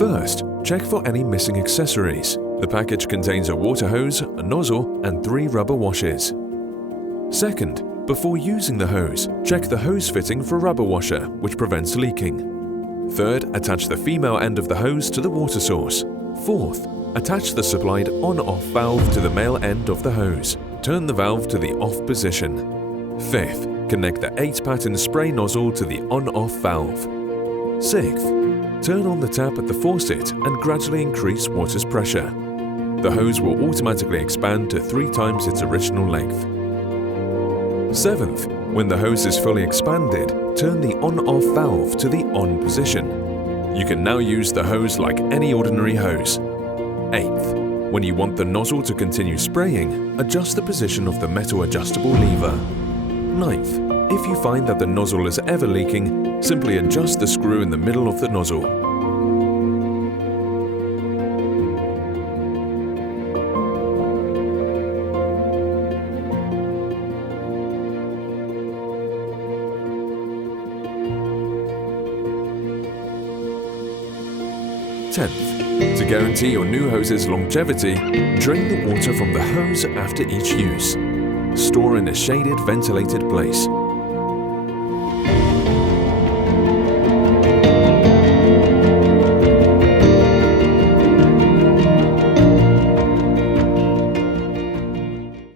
First, check for any missing accessories. The package contains a water hose, a nozzle, and 3 rubber washers. Second, before using the hose, check the hose fitting for rubber washer, which prevents leaking. Third, attach the female end of the hose to the water source. Fourth, attach the supplied on-off valve to the male end of the hose. Turn the valve to the off position. Fifth, connect the 8-pattern spray nozzle to the on-off valve. Sixth, turn on the tap at the faucet and gradually increase water's pressure. The hose will automatically expand to 3 times its original length. Seventh, when the hose is fully expanded, turn the on-off valve to the on position. You can now use the hose like any ordinary hose. Eighth, when you want the nozzle to continue spraying, adjust the position of the metal adjustable lever. Ninth, if you find that the nozzle is ever leaking, simply adjust the screw in the middle of the nozzle. Tenth, to guarantee your new hose's longevity, drain the water from the hose after each use. Store in a shaded, ventilated place.